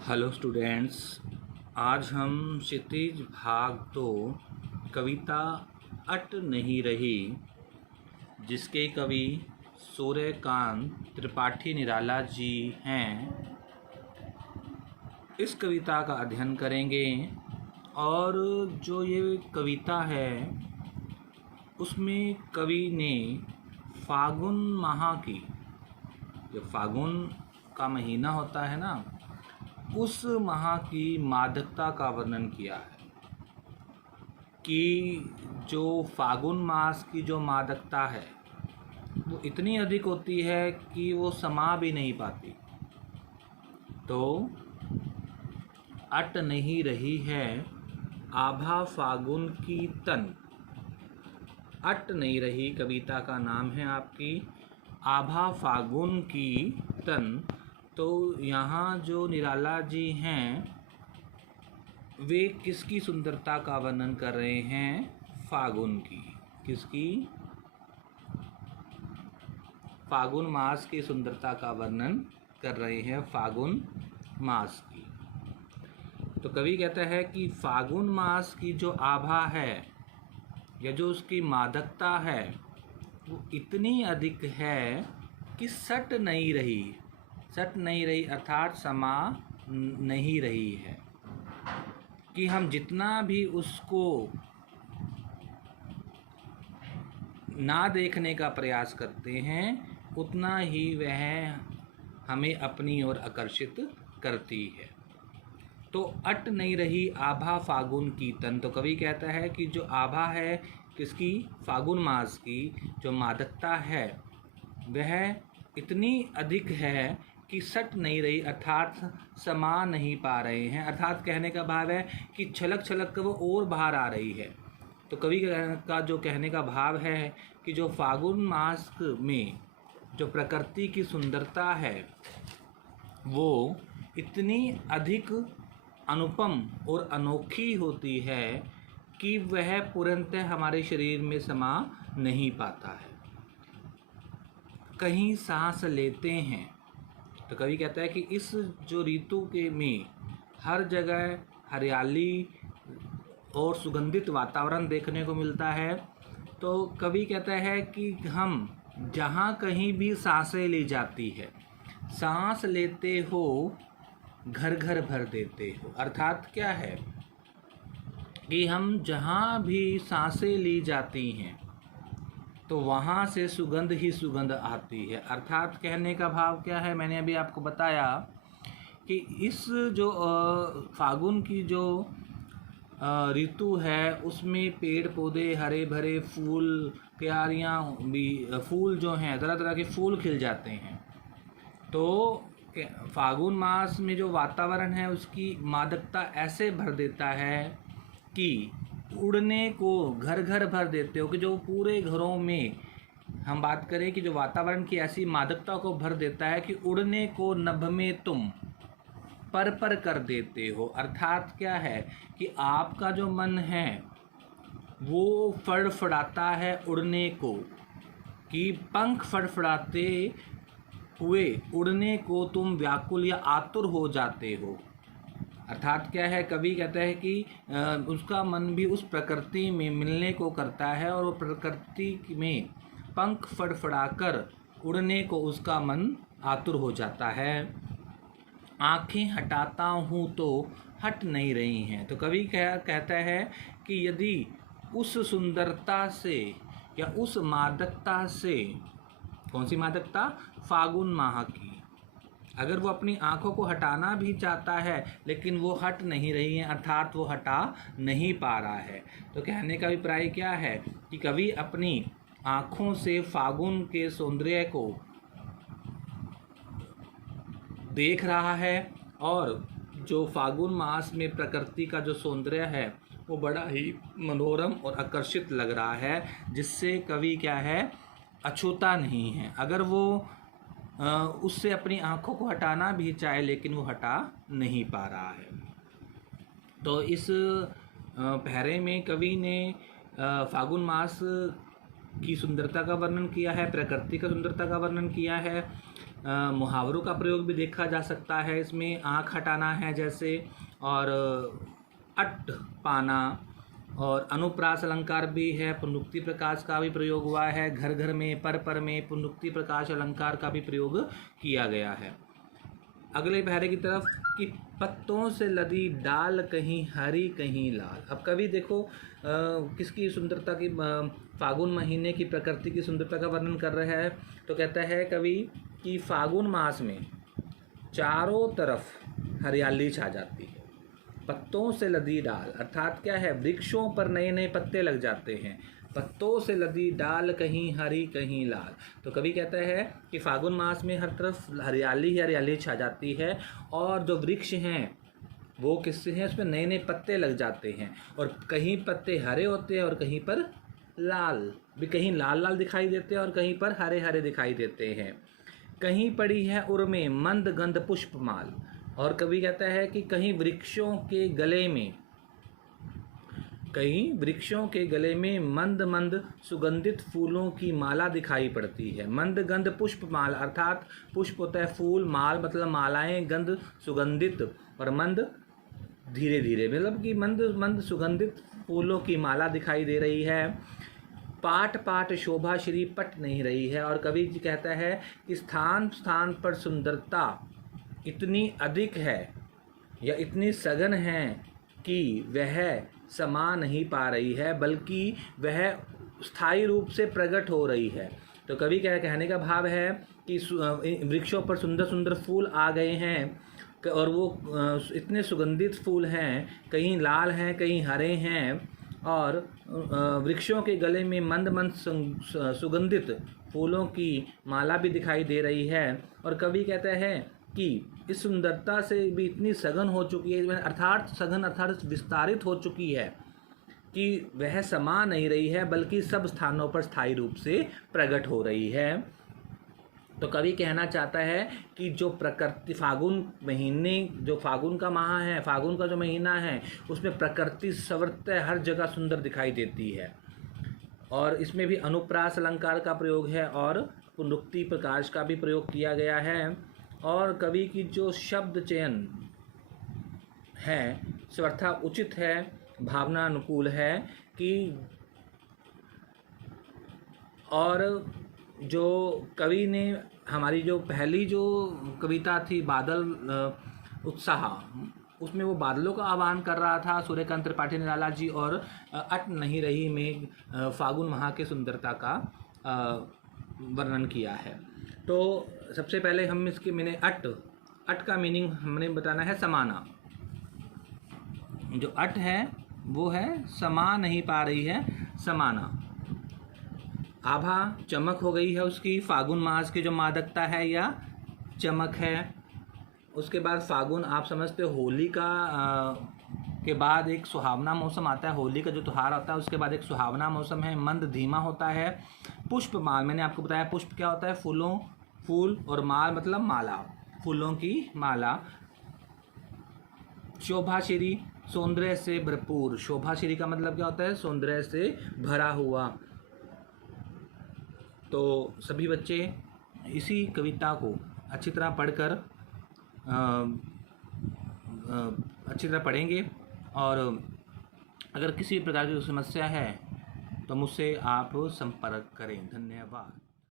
Hello students, आज हम क्षितिज भाग 2 कविता अट नहीं रही, जिसके कवि सूर्यकांत त्रिपाठी निराला जी हैं, इस कविता का अध्ययन करेंगे। और जो ये कविता है उसमें कवि ने फागुन माह की, जो फागुन का महीना होता है ना, उस माह की मादकता का वर्णन किया है कि जो फागुन मास की जो मादकता है वो इतनी अधिक होती है कि वो समा भी नहीं पाती। तो अट नहीं रही है आभा फागुन की तन। अट नहीं रही कविता का नाम है आपकी आभा फागुन की तन। तो यहाँ जो निराला जी हैं वे किसकी सुंदरता का वर्णन कर रहे हैं? फागुन की। किसकी? फागुन मास की सुंदरता का वर्णन कर रहे हैं, फागुन मास की। तो कवि कहता है कि फागुन मास की जो आभा है या जो उसकी मादकता है वो इतनी अधिक है कि सट नहीं रही। सट नहीं रही अर्थात समा नहीं रही है, कि हम जितना भी उसको ना देखने का प्रयास करते हैं उतना ही वह हमें अपनी ओर आकर्षित करती है। तो अट नहीं रही आभा फागुन की तन। तो कवि कहता है कि जो आभा है किसकी? फागुन मास की जो मादकता है वह इतनी अधिक है कि सट नहीं रही अर्थात समा नहीं पा रहे हैं। अर्थात कहने का भाव है कि छलक छलक कर वो और बाहर आ रही है। तो कवि का जो कहने का भाव है कि जो फागुन मास में जो प्रकृति की सुंदरता है वो इतनी अधिक अनुपम और अनोखी होती है कि वह पूर्णतः हमारे शरीर में समा नहीं पाता है। कहीं सांस लेते हैं तो कवि कहता है कि इस जो ऋतु के में हर जगह हरियाली और सुगंधित वातावरण देखने को मिलता है। तो कवि कहता है कि हम जहाँ कहीं भी सांसें ली जाती है, सांस लेते हो घर घर भर देते हो। अर्थात क्या है कि हम जहाँ भी सांसें ली जाती हैं तो वहाँ से सुगंध ही सुगंध आती है। अर्थात कहने का भाव क्या है, मैंने अभी आपको बताया कि इस जो फागुन की जो ऋतु है उसमें पेड़ पौधे हरे भरे, फूल क्यारियाँ भी, फूल जो हैं तरह तरह के फूल खिल जाते हैं। तो फागुन मास में जो वातावरण है उसकी मादकता ऐसे भर देता है कि उड़ने को घर घर भर देते हो, कि जो पूरे घरों में हम बात करें कि जो वातावरण की ऐसी मादकता को भर देता है कि उड़ने को नभ में तुम पर कर देते हो। अर्थात क्या है कि आपका जो मन है वो फड़फड़ाता है उड़ने को, कि पंख फड़फड़ाते हुए उड़ने को तुम व्याकुल या आतुर हो जाते हो। अर्थात क्या है, कवि कहता है कि उसका मन भी उस प्रकृति में मिलने को करता है और प्रकृति में पंख फड़फड़ाकर उड़ने को उसका मन आतुर हो जाता है। आँखें हटाता हूँ तो हट नहीं रही हैं। तो कवि कहता है कि यदि उस सुंदरता से या उस मादकता से, कौन सी मादकता? फागुन माह की, अगर वो अपनी आँखों को हटाना भी चाहता है लेकिन वो हट नहीं रही है, अर्थात वो हटा नहीं पा रहा है। तो कहने का अभिप्राय क्या है कि कवि अपनी आँखों से फागुन के सौंदर्य को देख रहा है और जो फागुन मास में प्रकृति का जो सौंदर्य है वो बड़ा ही मनोरम और आकर्षित लग रहा है, जिससे कवि क्या है, अछूता नहीं है। अगर वो उससे अपनी आँखों को हटाना भी चाहे लेकिन वो हटा नहीं पा रहा है। तो इस पहरे में कवि ने फागुन मास की सुंदरता का वर्णन किया है, प्रकृति का सुंदरता का वर्णन किया है, मुहावरों का प्रयोग भी देखा जा सकता है। इसमें आँख हटाना है जैसे, और अट पाना, और अनुप्रास अलंकार भी है, पुनरुक्ति प्रकाश का भी प्रयोग हुआ है। घर घर में, पर में पुनरुक्ति प्रकाश अलंकार का भी प्रयोग किया गया है। अगले पहरे की तरफ कि पत्तों से लदी डाल कहीं हरी कहीं लाल। अब कवि देखो किसकी सुंदरता की, फागुन महीने की प्रकृति की सुंदरता का वर्णन कर रहा है। तो कहता है कवि कि फागुन मास में चारों तरफ हरियाली छा जाती है। पत्तों से लदी डाल अर्थात क्या है, वृक्षों पर नए नए पत्ते लग जाते हैं। पत्तों से लदी डाल कहीं हरी कहीं लाल। तो कवि कहता है कि फागुन मास में हर तरफ हरियाली ही हरियाली छा जाती है, और जो वृक्ष हैं वो किससे हैं, उसमें नए नए पत्ते लग जाते हैं, और कहीं पत्ते हरे होते हैं और कहीं पर लाल भी, कहीं लाल लाल दिखाई देते हैं और कहीं पर हरे हरे दिखाई देते हैं। कहीं पड़ी है उर्मे मंद गंध पुष्पमाल। और कवि कहता है कि कहीं वृक्षों के गले में, कहीं वृक्षों के गले में मंद मंद सुगंधित फूलों की माला दिखाई पड़ती है। मंद गंध पुष्पमाल अर्थात पुष्प होता है फूल, माल मतलब मालाएं, गंध सुगंधित, और मंद धीरे धीरे, मतलब कि मंद मंद सुगंधित फूलों की माला दिखाई दे रही है। पाट पाट शोभा श्री पट नहीं रही है। और कवि जी कहता है कि स्थान स्थान पर सुंदरता इतनी अधिक है या इतनी सघन है कि वह समा नहीं पा रही है, बल्कि वह स्थायी रूप से प्रकट हो रही है। तो कवि क्या कहने का भाव है कि वृक्षों पर सुंदर सुंदर फूल आ गए हैं, और वो इतने सुगंधित फूल हैं, कहीं लाल हैं कहीं हरे हैं, और वृक्षों के गले में मंद मंद सुगंधित फूलों की माला भी दिखाई दे रही है। और कवि कहता है कि इस सुंदरता से भी इतनी सघन हो चुकी है, अर्थात सघन अर्थात विस्तारित हो चुकी है कि वह समा नहीं रही है, बल्कि सब स्थानों पर स्थायी रूप से प्रकट हो रही है। तो कवि कहना चाहता है कि जो प्रकृति फागुन महीने, जो फागुन का माह है, फागुन का जो महीना है, उसमें प्रकृति सर्वत्र हर जगह सुंदर दिखाई देती है। और इसमें भी अनुप्रास अलंकार का प्रयोग है और पुनरुक्ति प्रकाश का भी प्रयोग किया गया है। और कवि की जो शब्द चयन है सर्वथा उचित है, भावना अनुकूल है कि, और जो कवि ने हमारी जो पहली जो कविता थी बादल उत्साह, उसमें वो बादलों का आह्वान कर रहा था सूर्यकांत त्रिपाठी निराला जी, और अट नहीं रही में फागुन माह के सुंदरता का वर्णन किया है। तो सबसे पहले हम इसके मैंने अट का मीनिंग हमने बताना है समाना। जो अट है वो है समा नहीं पा रही है, समाना। आभा चमक हो गई है उसकी, फागुन मास की जो मादकता है या चमक है। उसके बाद फागुन आप समझते हो होली का के बाद एक सुहावना मौसम आता है, होली का जो त्यौहार आता है उसके बाद एक सुहावना मौसम है, मंद धीमा होता है। पुष्प माल, मैंने आपको बताया पुष्प क्या होता है, फूल, और माल मतलब माला, फूलों की माला। शोभाश्री सौंदर्य से भरपूर, शोभाश्री का मतलब क्या होता है, सौंदर्य से भरा हुआ। तो सभी बच्चे इसी कविता को अच्छी तरह पढ़कर अच्छी तरह पढ़ेंगे, और अगर किसी प्रकार की समस्या है तो मुझसे आप संपर्क करें। धन्यवाद।